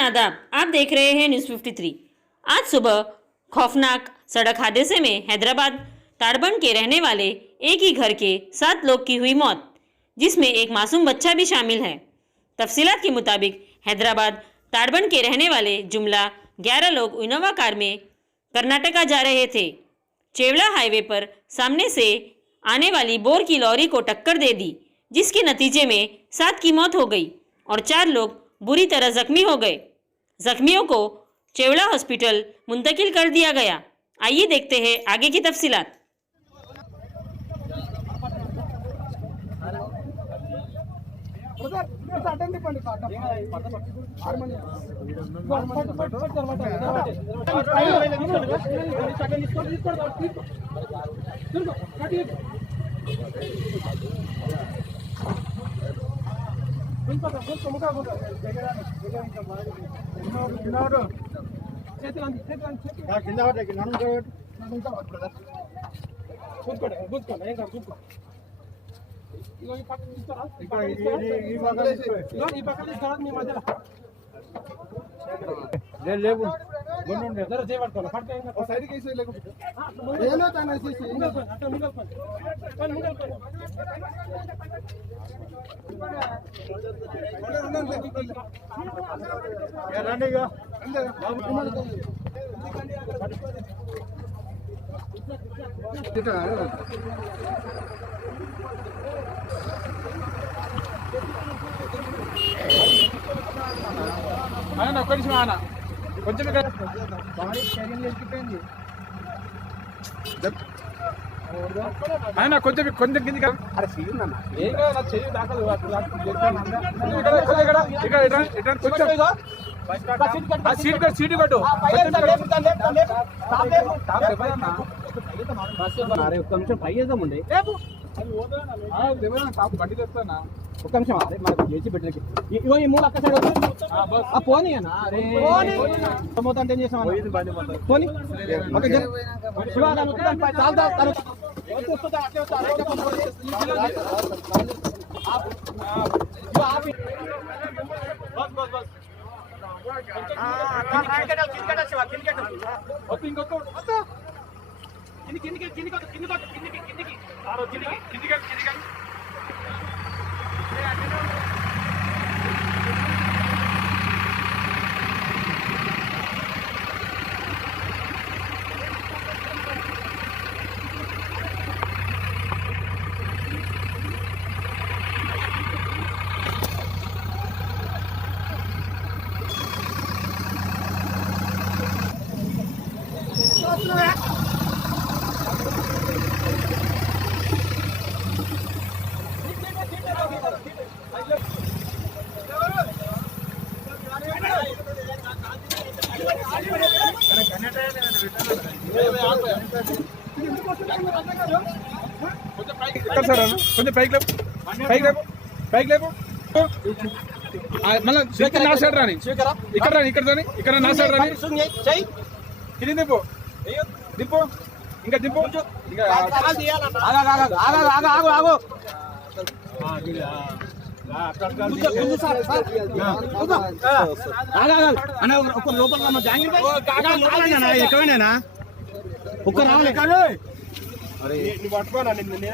आदाब, आप देख रहे हैं न्यूज़ 53। आज सुबह खौफनाक सड़क हादसे में हैदराबाद ताड़बन के रहने वाले एक ही घर के 7 लोग की हुई मौत, जिसमें एक मासूम बच्चा भी शामिल है। तफसीलात के मुताबिक हैदराबाद ताड़बन के रहने वाले जुमला 11 लोग इनोवा कार में कर्नाटका जा रहे थे। चेवड़ा हाईवे पर सामने से आने वाली बोर की लॉरी को टक्कर दे दी, जिसके नतीजे में 7 की मौत हो गई और 4 लोग बुरी तरह जख्मी हो गए। जख्मियों को चेवड़ा हॉस्पिटल मुंतकिल कर दिया गया। आइए देखते हैं आगे की तफसीलात। కొంచెం కిందికి సీటు కట్టు ఒక్క నిమిషం పై చేద్దామండి బండి తెస్తానా ఒక్క నిమిషం అదే మనకు చేసి పెట్టడానికి ఇగో ఈ మూడు అక్క సైడ్ పోనీ అన్న అరే మొత్తం అంటే ఏం చేసాం పోనీ కొంచెం పైకి లేపు మళ్ళీ నా సైడ్ రాని ఇక్కడ రాని ఇక్కడ నా సైడ్ రాని ఇది దింపు ఇంకా దింపు ఇంకా ఒక లోపల ఎక్కడైనా ఒక్క రావాలి కానీ అరే నువ్వు పట్టుకోనా నేనే